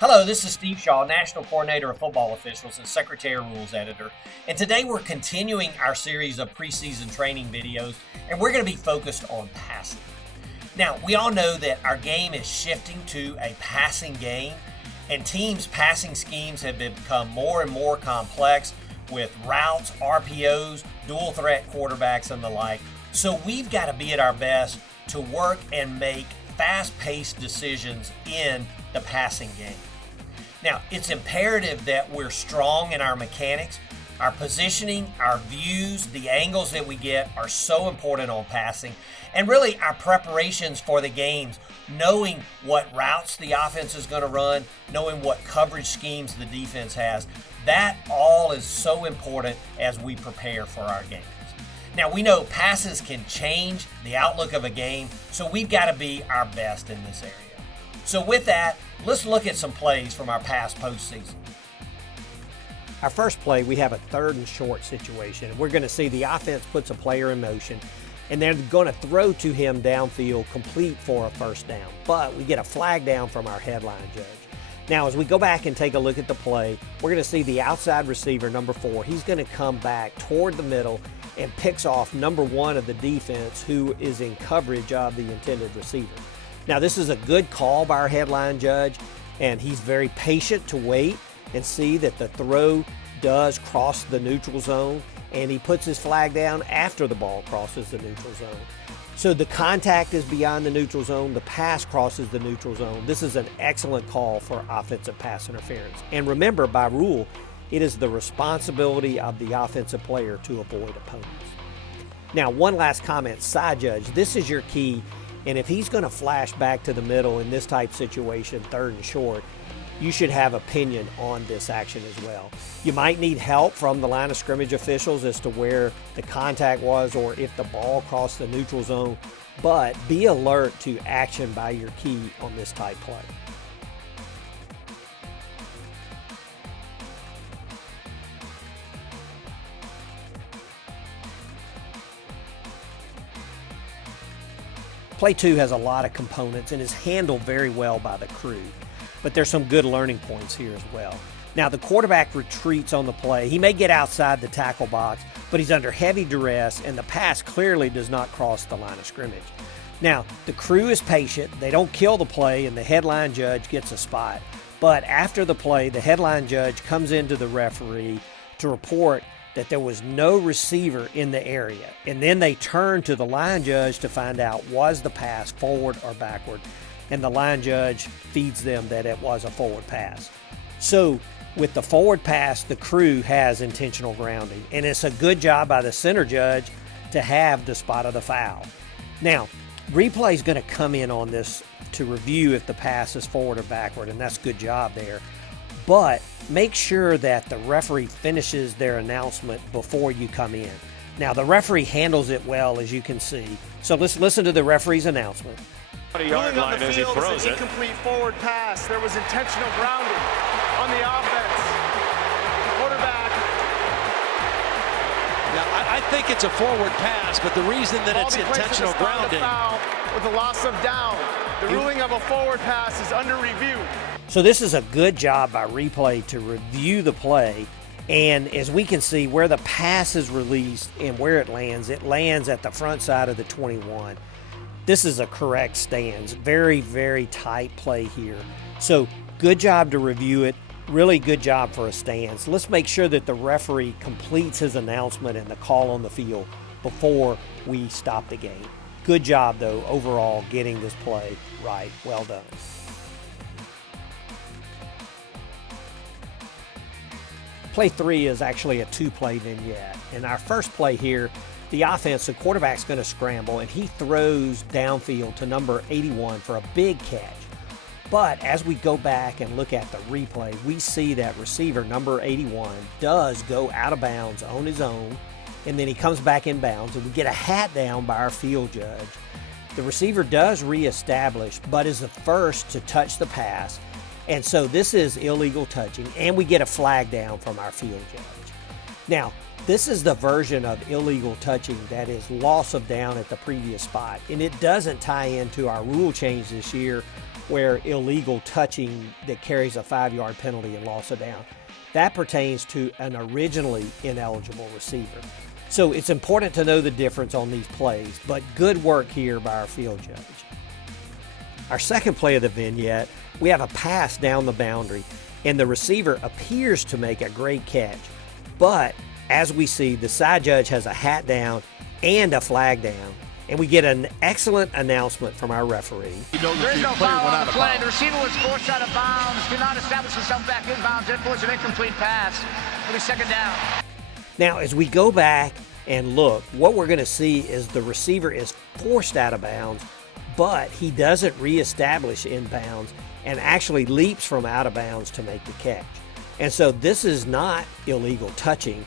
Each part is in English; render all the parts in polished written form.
Hello, this is Steve Shaw, National Coordinator of Football Officials and Secretary of Rules Editor. And today we're continuing our series of preseason training videos, and we're going to be focused on passing. Now, we all know that our game is shifting to a passing game, and teams' passing schemes have become more and more complex with routes, RPOs, dual threat quarterbacks, and the like. So we've got to be at our best to work and make fast-paced decisions in the passing game. Now, it's imperative that we're strong in our mechanics. Our positioning, our views, the angles that we get are so important on passing. And really, our preparations for the games, knowing what routes the offense is going to run, knowing what coverage schemes the defense has, that all is so important as we prepare for our games. Now, we know passes can change the outlook of a game, so we've got to be our best in this area. So with that, let's look at some plays from our past postseason. Our first play, we have a 3rd and short situation. We're going to see the offense puts a player in motion, and they're going to throw to him downfield complete for a first down. But we get a flag down from our headline judge. Now, as we go back and take a look at the play, we're going to see the outside receiver, number 4. He's going to come back toward the middle and picks off number 1 of the defense, who is in coverage of the intended receiver. Now, this is a good call by our headline judge, and he's very patient to wait and see that the throw does cross the neutral zone, and he puts his flag down after the ball crosses the neutral zone. So the contact is beyond the neutral zone, the pass crosses the neutral zone. This is an excellent call for offensive pass interference. And remember, by rule, it is the responsibility of the offensive player to avoid opponents. Now, one last comment, side judge, this is your key. And if he's going to flash back to the middle in this type situation, 3rd and short, you should have opinion on this action as well. You might need help from the line of scrimmage officials as to where the contact was or if the ball crossed the neutral zone, but be alert to action by your key on this type play. Play 2 has a lot of components and is handled very well by the crew, but there's some good learning points here as well. Now, the quarterback retreats on the play. He may get outside the tackle box, but he's under heavy duress, and the pass clearly does not cross the line of scrimmage. Now, the crew is patient. They don't kill the play, and the headline judge gets a spot. But after the play, the headline judge comes into the referee to report that there was no receiver in the area. And then they turn to the line judge to find out, was the pass forward or backward? And the line judge feeds them that it was a forward pass. So with the forward pass, the crew has intentional grounding. And it's a good job by the center judge to have the spot of the foul. Now, replay is going to come in on this to review if the pass is forward or backward, and that's a good job there. But make sure that the referee finishes their announcement before you come in. Now, the referee handles it well, as you can see. So let's listen to the referee's announcement. 20-yard line as he throws it. Incomplete forward pass. There was intentional grounding on the offense. Quarterback. Now, I think it's a forward pass, but the reason that it's intentional grounding. With a loss of down. The ruling of a forward pass is under review. So this is a good job by replay to review the play. And as we can see, where the pass is released and where it lands at the front side of the 21. This is a correct stance. Very, very tight play here. So good job to review it. Really good job for a stance. Let's make sure that the referee completes his announcement and the call on the field before we stop the game. Good job, though, overall, getting this play right. Well done. Play 3 is actually a 2-play vignette. In our first play here, the offense, the quarterback's going to scramble, and he throws downfield to number 81 for a big catch. But as we go back and look at the replay, we see that receiver number 81 does go out of bounds on his own, and then he comes back in bounds, and we get a hat down by our field judge. The receiver does reestablish, but is the first to touch the pass. And so this is illegal touching, and we get a flag down from our field judge. Now, this is the version of illegal touching that is loss of down at the previous spot, and it doesn't tie into our rule change this year where illegal touching that carries a 5-yard penalty and loss of down. That pertains to an originally ineligible receiver. So it's important to know the difference on these plays, but good work here by our field judge. Our second play of the vignette, we have a pass down the boundary, and the receiver appears to make a great catch. But as we see, the side judge has a hat down and a flag down, and we get an excellent announcement from our referee. There is no foul on the play. The receiver was forced out of bounds, did not establish himself back in bounds, therefore it's an incomplete pass for the second down. Now, as we go back and look, what we're going to see is the receiver is forced out of bounds, but he doesn't reestablish in bounds and actually leaps from out of bounds to make the catch. And so this is not illegal touching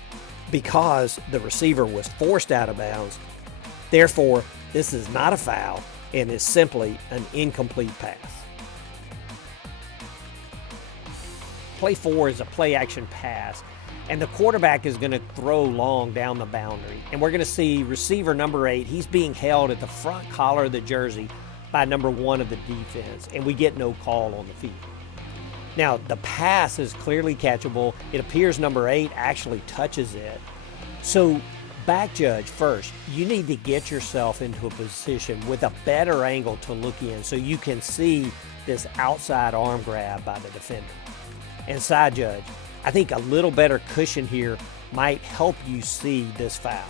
because the receiver was forced out of bounds. Therefore, this is not a foul and is simply an incomplete pass. Play 4 is a play action pass, and the quarterback is going to throw long down the boundary. And we're going to see receiver number 8, he's being held at the front collar of the jersey by number 1 of the defense, and we get no call on the field. Now, the pass is clearly catchable. It appears number 8 actually touches it. So, back judge first, you need to get yourself into a position with a better angle to look in so you can see this outside arm grab by the defender. And side judge, I think a little better cushion here might help you see this foul.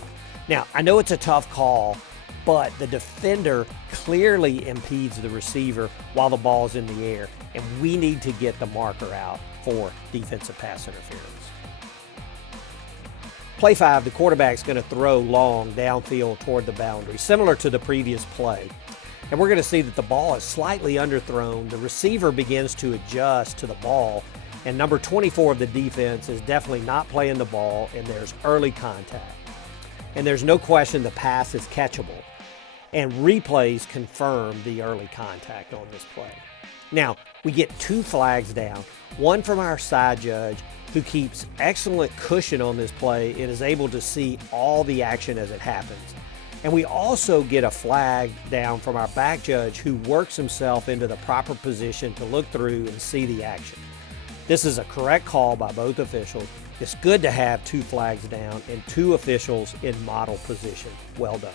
Now, I know it's a tough call, but the defender clearly impedes the receiver while the ball is in the air, and we need to get the marker out for defensive pass interference. Play 5, the quarterback's going to throw long downfield toward the boundary, similar to the previous play. And we're going to see that the ball is slightly underthrown. The receiver begins to adjust to the ball, and number 24 of the defense is definitely not playing the ball, and there's early contact. And there's no question the pass is catchable. And replays confirm the early contact on this play. Now, we get 2 flags down, one from our side judge who keeps excellent cushion on this play and is able to see all the action as it happens. And we also get a flag down from our back judge who works himself into the proper position to look through and see the action. This is a correct call by both officials. It's good to have 2 flags down and 2 officials in model position. Well done.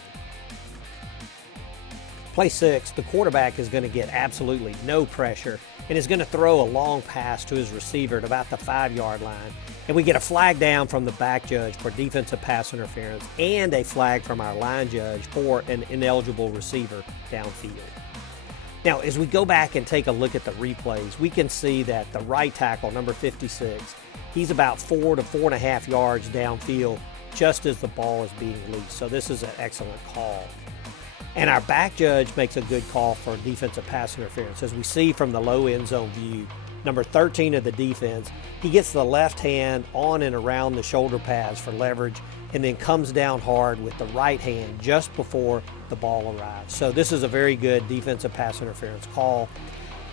Play 6, the quarterback is going to get absolutely no pressure and is going to throw a long pass to his receiver at about the 5-yard line. And we get a flag down from the back judge for defensive pass interference and a flag from our line judge for an ineligible receiver downfield. Now, as we go back and take a look at the replays, we can see that the right tackle, number 56, he's about 4 to 4.5 yards downfield just as the ball is being released. So this is an excellent call. And our back judge makes a good call for defensive pass interference. As we see from the low end zone view, number 13 of the defense, he gets the left hand on and around the shoulder pads for leverage and then comes down hard with the right hand just before the ball arrives. So this is a very good defensive pass interference call,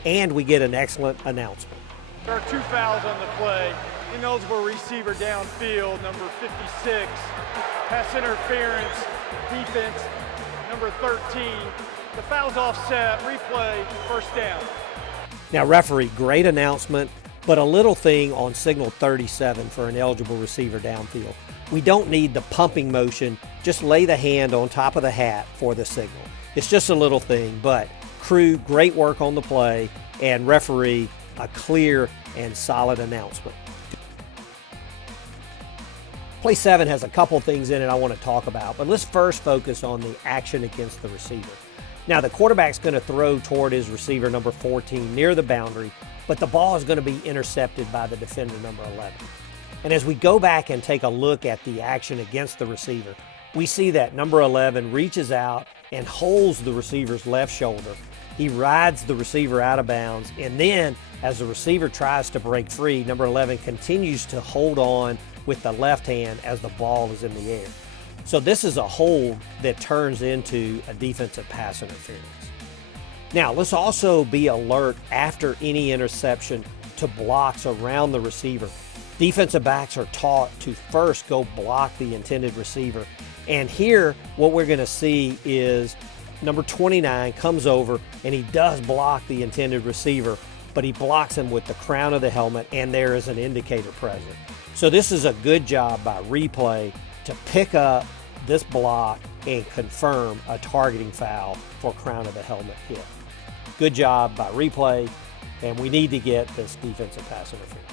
and we get an excellent announcement. There are 2 fouls on the play. Ineligible receiver downfield, number 56. Pass interference, defense, number 13. The foul's offset, replay, first down. Now, referee, great announcement, but a little thing on signal 37 for an eligible receiver downfield. We don't need the pumping motion, just lay the hand on top of the hat for the signal. It's just a little thing, but crew, great work on the play, and referee, a clear and solid announcement. Play 7 has a couple things in it I want to talk about, but let's first focus on the action against the receiver. Now, the quarterback's going to throw toward his receiver, number 14, near the boundary, but the ball is going to be intercepted by the defender, number 11. And as we go back and take a look at the action against the receiver, we see that number 11 reaches out and holds the receiver's left shoulder. He rides the receiver out of bounds, and then as the receiver tries to break free, number 11 continues to hold on with the left hand as the ball is in the air. So this is a hold that turns into a defensive pass interference. Now, let's also be alert after any interception to blocks around the receiver. Defensive backs are taught to first go block the intended receiver. And here, what we're going to see is number 29 comes over and he does block the intended receiver, but he blocks him with the crown of the helmet, and there is an indicator present. So this is a good job by replay to pick up this block and confirm a targeting foul for crown of the helmet hit. Good job by replay, and we need to get this defensive pass interference.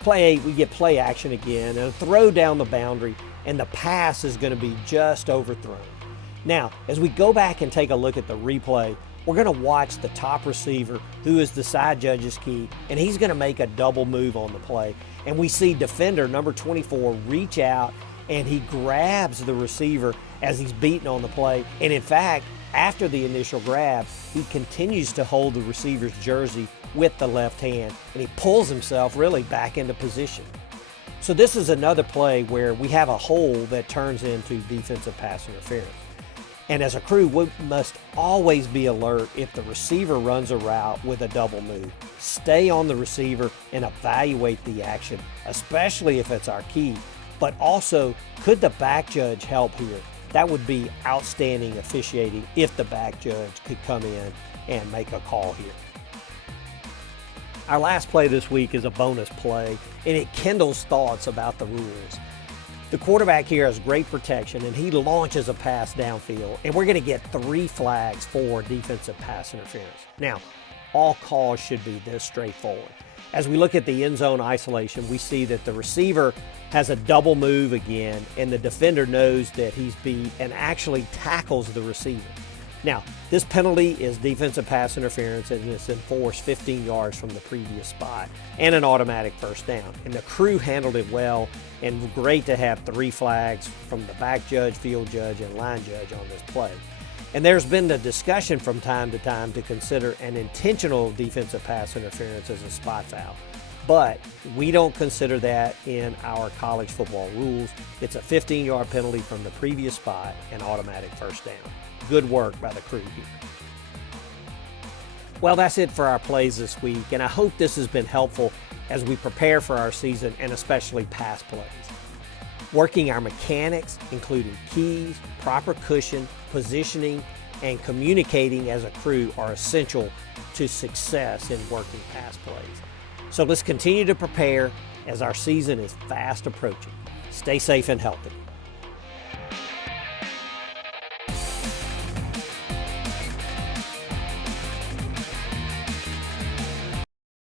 Play 8, we get play action again, and a throw down the boundary, and the pass is going to be just overthrown. Now, as we go back and take a look at the replay, we're going to watch the top receiver, who is the side judge's key, and he's going to make a double move on the play. And we see defender number 24 reach out, and he grabs the receiver as he's beating on the play. And in fact, after the initial grab, he continues to hold the receiver's jersey with the left hand, and he pulls himself really back into position. So this is another play where we have a hole that turns into defensive pass interference. And as a crew, we must always be alert if the receiver runs a route with a double move. Stay on the receiver and evaluate the action, especially if it's our key. But also, could the back judge help here? That would be outstanding officiating if the back judge could come in and make a call here. Our last play this week is a bonus play, and it kindles thoughts about the rules. The quarterback here has great protection, and he launches a pass downfield, and we're going to get 3 flags for defensive pass interference. Now, all calls should be this straightforward. As we look at the end zone isolation, we see that the receiver has a double move again, and the defender knows that he's beat and actually tackles the receiver. Now, this penalty is defensive pass interference, and it's enforced 15 yards from the previous spot and an automatic first down. And the crew handled it well, and great to have 3 flags from the back judge, field judge, and line judge on this play. And there's been the discussion from time to time to consider an intentional defensive pass interference as a spot foul. But we don't consider that in our college football rules. It's a 15-yard penalty from the previous spot and automatic first down. Good work by the crew here. Well, that's it for our plays this week, and I hope this has been helpful as we prepare for our season, and especially pass plays. Working our mechanics, including keys, proper cushion, positioning, and communicating as a crew are essential to success in working pass plays. So let's continue to prepare as our season is fast approaching. Stay safe and healthy.